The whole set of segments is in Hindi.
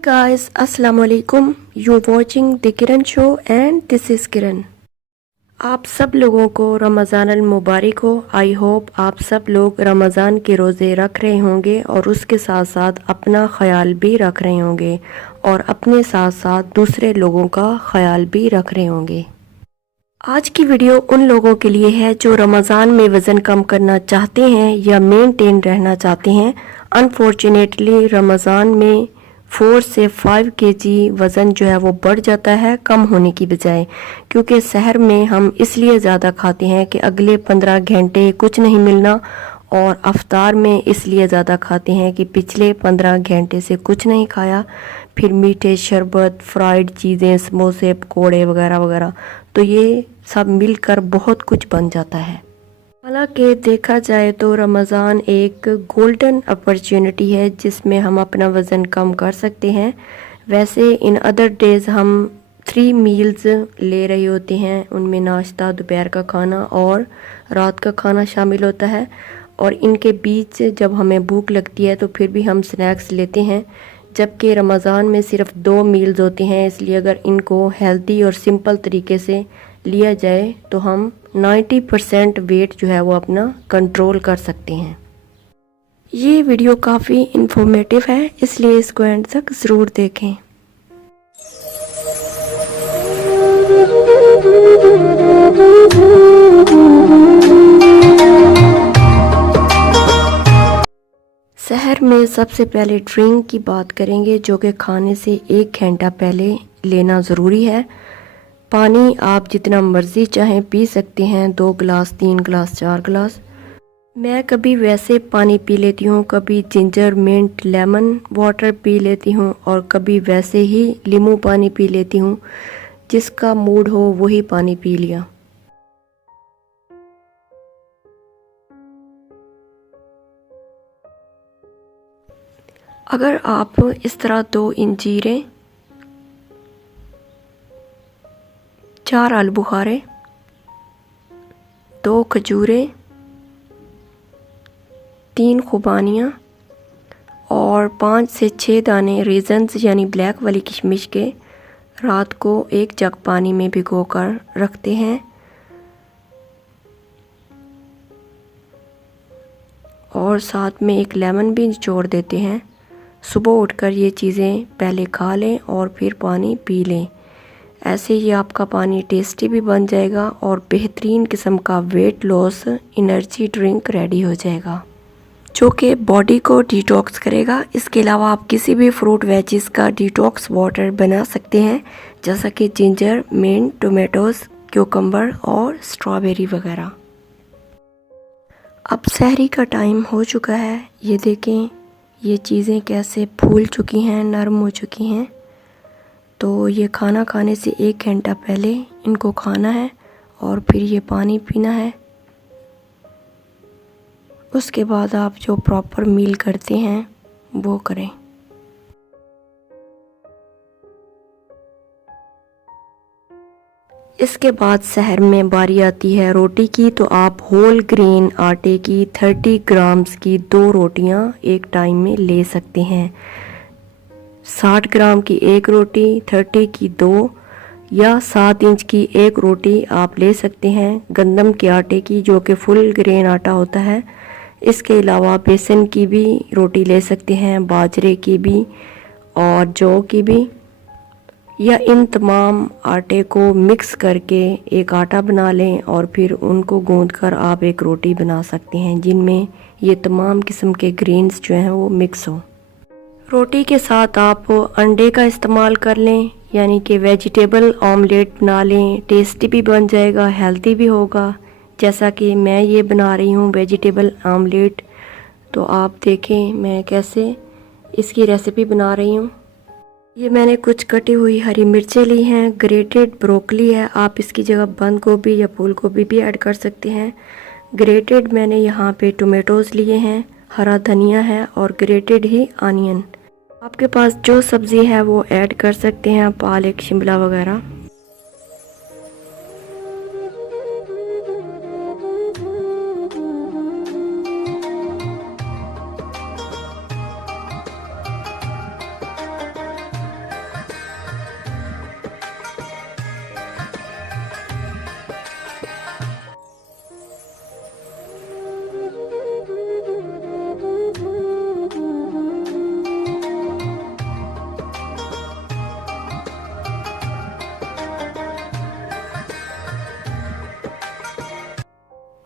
guys, Assalamu alaikum. You're watching The Kiran Show and this is Kiran. आप सब लोगों को रमज़ान अल मुबारक हो। आई होप आप सब लोग रमज़ान के रोज़े रख रहे होंगे और उसके साथ साथ अपना ख्याल भी रख रहे होंगे और अपने साथ साथ दूसरे लोगों का ख्याल भी रख रहे होंगे। आज की वीडियो उन लोगों के लिए है जो रमज़ान में वज़न कम करना चाहते हैं या मेंटेन रहना चाहते हैं। अनफॉर्चुनेटली रमज़ान में 4 से 5 केजी वज़न जो है वो बढ़ जाता है कम होने की बजाय, क्योंकि शहर में हम इसलिए ज़्यादा खाते हैं कि अगले 15 घंटे कुछ नहीं मिलना, और अफ्तार में इसलिए ज़्यादा खाते हैं कि पिछले 15 घंटे से कुछ नहीं खाया, फिर मीठे शरबत, फ्राइड चीज़ें, समोसे, पकौड़े वगैरह वगैरह, तो ये सब मिलकर बहुत कुछ बन जाता है। हालांकि देखा जाए तो रमज़ान एक गोल्डन अपॉर्चुनिटी है जिसमें हम अपना वज़न कम कर सकते हैं। वैसे इन अदर डेज़ हम 3 मील्स ले रहे होते हैं, उनमें नाश्ता, दोपहर का खाना और रात का खाना शामिल होता है, और इनके बीच जब हमें भूख लगती है तो फिर भी हम स्नैक्स लेते हैं, जबकि रमज़ान में सिर्फ 2 मील्स होते हैं। इसलिए अगर इनको हेल्दी और सिंपल तरीके से लिया जाए तो हम 90% वेट जो है वो अपना कंट्रोल कर सकते हैं। ये वीडियो काफ़ी इंफॉर्मेटिव है, इसलिए इसको एंड तक ज़रूर देखें। शहर में सबसे पहले ड्रिंक की बात करेंगे, जो कि खाने से 1 घंटा पहले लेना ज़रूरी है। पानी आप जितना मर्ज़ी चाहें पी सकते हैं, 2 गिलास, 3 गिलास, 4 गिलास। मैं कभी वैसे पानी पी लेती हूँ, कभी जिंजर मिंट लेमन वाटर पी लेती हूँ और कभी वैसे ही नींबू पानी पी लेती हूँ। जिसका मूड हो वही पानी पी लिया। अगर आप इस तरह 2 इंजीरें, 4 आलू बुखारे, 2 खजूरें, 3 खुबानियाँ और 5 से 6 दाने रेजन्स यानी ब्लैक वाली किशमिश के रात को 1 जग पानी में भिगोकर रखते हैं, और साथ में 1 लेमन भी निचोड़ देते हैं। सुबह उठकर ये चीज़ें पहले खा लें और फिर पानी पी लें। ऐसे ही आपका पानी टेस्टी भी बन जाएगा और बेहतरीन किस्म का weight loss energy drink ready हो जाएगा, जो कि बॉडी को डिटॉक्स करेगा। इसके अलावा आप किसी भी फ्रूट वेजिस का डिटॉक्स वाटर बना सकते हैं, जैसा कि जिंजर, मिंट, टोमेटोज़, क्यूकम्बर और स्ट्रॉबेरी वगैरह। अब सहरी का टाइम हो चुका है। ये देखें ये चीज़ें कैसे फूल चुकी हैं, नरम हो चुकी हैं। तो ये खाना खाने से 1 घंटा पहले इनको खाना है और फिर ये पानी पीना है। उसके बाद आप जो प्रॉपर मील करते हैं वो करें। इसके बाद सहर में बारी आती है रोटी की, तो आप होल ग्रेन आटे की 30 ग्राम्स की 2 रोटियां एक टाइम में ले सकते हैं। 60 ग्राम की 1 रोटी, 30 की 2 या 7 इंच की 1 रोटी आप ले सकते हैं गंदम के आटे की, जो कि फुल ग्रेन आटा होता है। इसके अलावा बेसन की भी रोटी ले सकते हैं, बाजरे की भी और जौ की भी, या इन तमाम आटे को मिक्स करके एक आटा बना लें और फिर उनको गूंदकर आप एक रोटी बना सकते हैं, जिनमें ये तमाम किस्म के ग्रेन्स जो हैं वो मिक्स हो। रोटी के साथ आप अंडे का इस्तेमाल कर लें, यानी कि वेजिटेबल ऑमलेट बना लें। टेस्टी भी बन जाएगा, हेल्दी भी होगा, जैसा कि मैं ये बना रही हूँ वेजिटेबल ऑमलेट। तो आप देखें मैं कैसे इसकी रेसिपी बना रही हूँ। ये मैंने कुछ कटी हुई हरी मिर्चें ली हैं, ग्रेटेड ब्रोकली है, आप इसकी जगह बंद गोभी या फूल गोभी भी ऐड कर सकते हैं। ग्रेटेड मैंने यहाँ पे टोमेटोज़ लिए हैं, हरा धनिया है और ग्रेटेड ही आनियन। आपके पास जो सब्ज़ी है वो ऐड कर सकते हैं, पालक, शिमला वगैरह।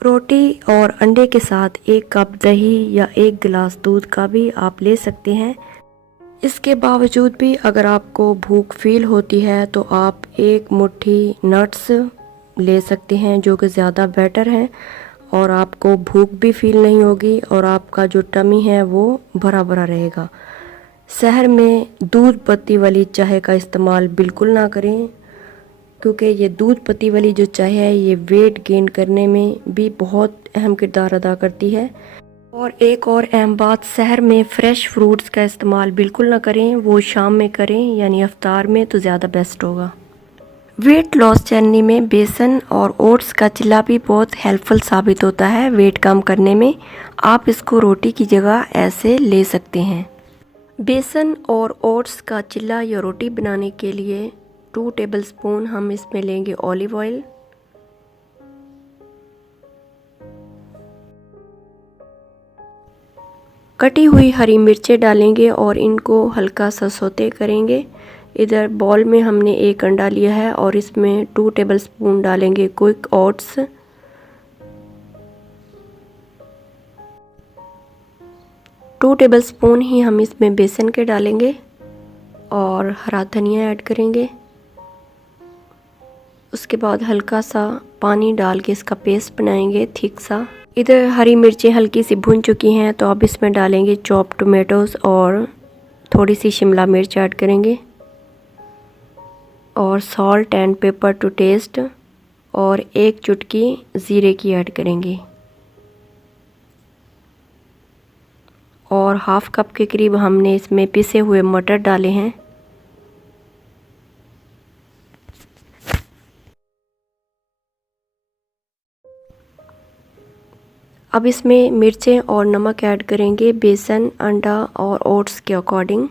रोटी और अंडे के साथ 1 कप दही या 1 गिलास दूध का भी आप ले सकते हैं। इसके बावजूद भी अगर आपको भूख फील होती है तो आप 1 मुट्ठी नट्स ले सकते हैं, जो कि ज़्यादा बेटर है, और आपको भूख भी फील नहीं होगी और आपका जो टमी है वो भरा भरा रहेगा। शहर में दूध पत्ती वाली चाय का इस्तेमाल बिल्कुल ना करें, क्योंकि ये दूध पत्ती वाली जो चाय है ये वेट गेन करने में भी बहुत अहम किरदार अदा करती है। और एक और अहम बात, शहर में फ्रेश फ्रूट्स का इस्तेमाल बिल्कुल ना करें, वो शाम में करें यानी इफ्तार में तो ज़्यादा बेस्ट होगा। वेट लॉस जर्नी में बेसन और ओट्स का चिल्ला भी बहुत हेल्पफुल साबित होता है वेट कम करने में। आप इसको रोटी की जगह ऐसे ले सकते हैं। बेसन और ओट्स का चिल्ला या रोटी बनाने के लिए 2 टेबलस्पून हम इसमें लेंगे ऑलिव ऑयल, कटी हुई हरी मिर्चें डालेंगे और इनको हल्का सा सौते करेंगे। इधर बॉल में हमने 1 अंडा लिया है और इसमें 2 टेबलस्पून डालेंगे क्विक ओट्स, 2 टेबलस्पून ही हम इसमें बेसन के डालेंगे और हरा धनिया ऐड करेंगे। उसके बाद हल्का सा पानी डाल के इसका पेस्ट बनाएंगे थिक सा। इधर हरी मिर्चें हल्की सी भुन चुकी हैं तो अब इसमें डालेंगे चॉप टोमेटोज़ और थोड़ी सी शिमला मिर्च ऐड करेंगे और salt and pepper to taste और 1 चुटकी ज़ीरे की ऐड करेंगे और हाफ कप के करीब हमने इसमें पिसे हुए मटर डाले हैं। अब इसमें मिर्चें और नमक ऐड करेंगे बेसन, अंडा और ओट्स के अकॉर्डिंग।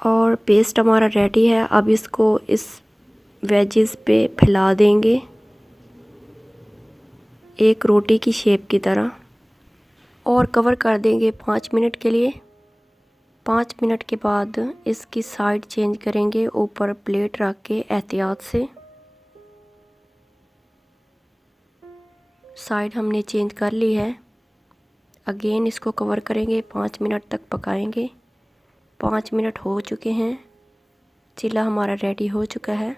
और पेस्ट हमारा रेडी है। अब इसको इस वेजिस पे फैला देंगे एक रोटी की शेप की तरह और कवर कर देंगे 5 मिनट के लिए। 5 मिनट के बाद इसकी साइड चेंज करेंगे, ऊपर प्लेट रख के एहतियात से। साइड हमने चेंज कर ली है। अगेन इसको कवर करेंगे, 5 मिनट तक पकाएंगे। 5 मिनट हो चुके हैं, चिल्ला हमारा रेडी हो चुका है।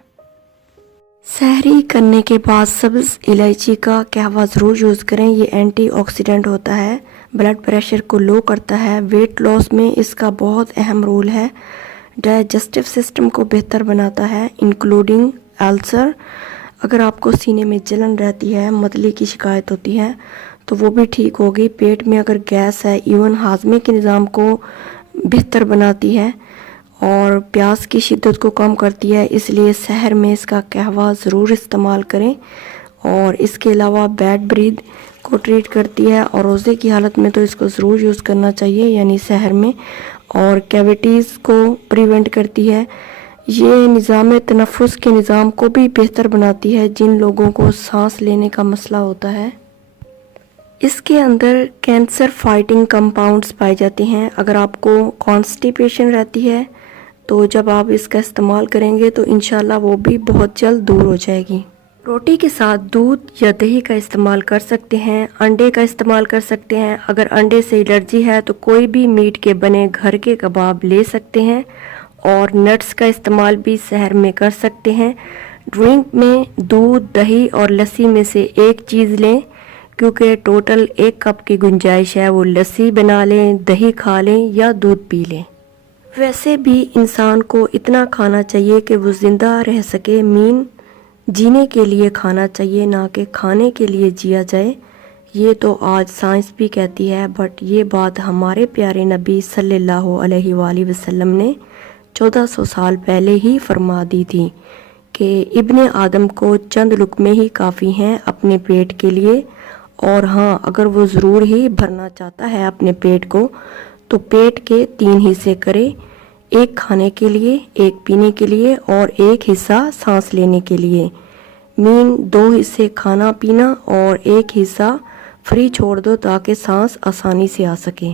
सहरी करने के बाद सब्ज़ इलायची का कहवा ज़रूर यूज़ करें, ये एंटीऑक्सीडेंट होता है, ब्लड प्रेशर को लो करता है, वेट लॉस में इसका बहुत अहम रोल है, डाइजेस्टिव सिस्टम को बेहतर बनाता है इंक्लूडिंग अल्सर। अगर आपको सीने में जलन रहती है, मतली की शिकायत होती है तो वो भी ठीक होगी। पेट में अगर गैस है, इवन हाजमे के निज़ाम को बेहतर बनाती है और प्यास की शिद्दत को कम करती है, इसलिए सहर में इसका कहवा ज़रूर इस्तेमाल करें। और इसके अलावा बैड ब्रीथ को ट्रीट करती है और रोज़े की हालत में तो इसको ज़रूर यूज़ करना चाहिए, यानी सहर में, और कैविटीज़ को प्रिवेंट करती है। ये निज़ाम तनफ़ुस के निज़ाम को भी बेहतर बनाती है जिन लोगों को सांस लेने का मसला होता है। इसके अंदर कैंसर फाइटिंग कंपाउंड्स पाए जाते हैं। अगर आपको कॉन्स्टिपेशन रहती है तो जब आप इसका इस्तेमाल करेंगे तो इंशाल्लाह वो भी बहुत जल्द दूर हो जाएगी। रोटी के साथ दूध या दही का इस्तेमाल कर सकते हैं, अंडे का इस्तेमाल कर सकते हैं। अगर अंडे से एलर्जी है तो कोई भी मीट के बने घर के कबाब ले सकते हैं और नट्स का इस्तेमाल भी सहर में कर सकते हैं। ड्रिंक में दूध, दही और लस्सी में से एक चीज़ लें, क्योंकि टोटल 1 कप की गुंजाइश है। वो लस्सी बना लें, दही खा लें या दूध पी लें। वैसे भी इंसान को इतना खाना चाहिए कि वो ज़िंदा रह सके, मीन जीने के लिए खाना चाहिए, ना कि खाने के लिए जिया जाए। ये तो आज साइंस भी कहती है, बट ये बात हमारे प्यारे नबी सल्लल्लाहु अलैहि वसल्लम ने 1400 साल पहले ही फरमा दी थी कि इब्ने आदम को चंद लुक़मे ही काफ़ी हैं अपने पेट के लिए। और हाँ, अगर वो ज़रूर ही भरना चाहता है अपने पेट को तो पेट के 3 हिस्से करे, 1 खाने के लिए, 1 पीने के लिए और 1 हिस्सा सांस लेने के लिए। मीन 2 हिस्से खाना पीना और 1 हिस्सा फ्री छोड़ दो ताकि सांस आसानी से आ सके।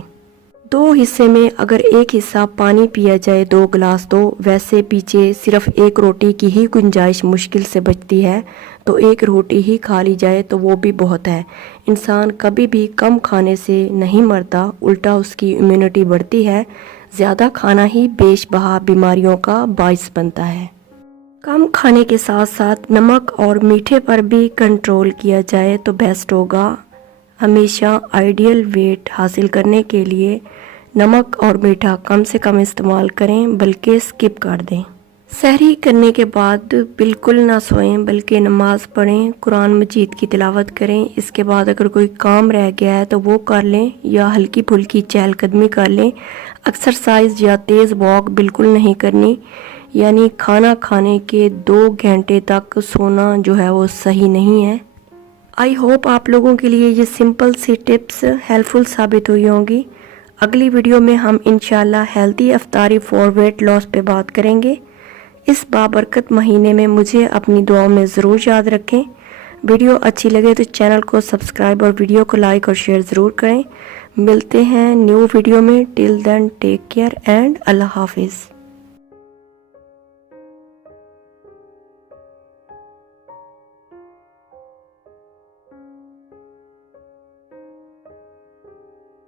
दो हिस्से में अगर एक हिस्सा पानी पिया जाए 2 गिलास, तो वैसे पीछे सिर्फ एक रोटी की ही गुंजाइश मुश्किल से बचती है, तो एक रोटी ही खा ली जाए तो वो भी बहुत है। इंसान कभी भी कम खाने से नहीं मरता, उल्टा उसकी इम्यूनिटी बढ़ती है। ज़्यादा खाना ही बेशबहा बीमारियों का बाइस बनता है। कम खाने के साथ साथ नमक और मीठे पर भी कंट्रोल किया जाए तो बेस्ट होगा। हमेशा आइडियल वेट हासिल करने के लिए नमक और मीठा कम से कम इस्तेमाल करें, बल्कि स्किप कर दें। सहरी करने के बाद बिल्कुल ना सोएं, बल्कि नमाज पढ़ें, कुरान मजीद की तिलावत करें। इसके बाद अगर कोई काम रह गया है तो वो कर लें, या हल्की फुल्की चहलकदमी कर लें। एक्सरसाइज या तेज़ वॉक बिल्कुल नहीं करनी, यानी खाना खाने के 2 घंटे तक सोना जो है वो सही नहीं है। आई होप आप लोगों के लिए ये सिंपल सी टिप्स हेल्पफुल साबित हुई होंगी। अगली वीडियो में हम इंशाल्लाह हेल्दी अफ्तारी फॉर वेट लॉस पे बात करेंगे। इस बाबरकत महीने में मुझे अपनी दुआओं में ज़रूर याद रखें। वीडियो अच्छी लगे तो चैनल को सब्सक्राइब और वीडियो को लाइक और शेयर ज़रूर करें। मिलते हैं न्यू वीडियो में। Till then take care and अल्लाह हाफिज़।